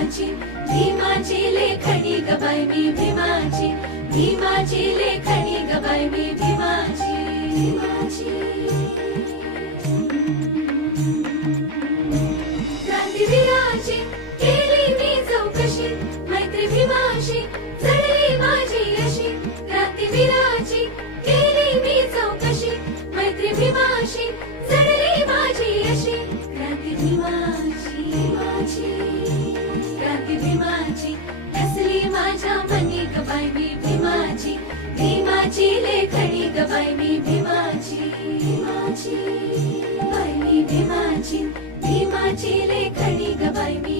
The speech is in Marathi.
भीमाची भीमाची लेखणी ग बाई मी भीमाची भीमाची लेखणी ग बाई मी भीमाची भीमाची क्रांतीवीराची केली मी चौकशी मैत्री भीमाशी जडली माझी अशी क्रांतीवीराची केली मी चौकशी मैत्री भीमाशी जडली माझी अशी क्रांती भीमाची भीमाची क्रांती भीमाची असली माझ्या मनी ग बाई मी भीमाची भीमाची लेखणी ग बाई मी भीमाची भीमाची बाई मी भीमाची भीमाची लेखणी ग बाई मी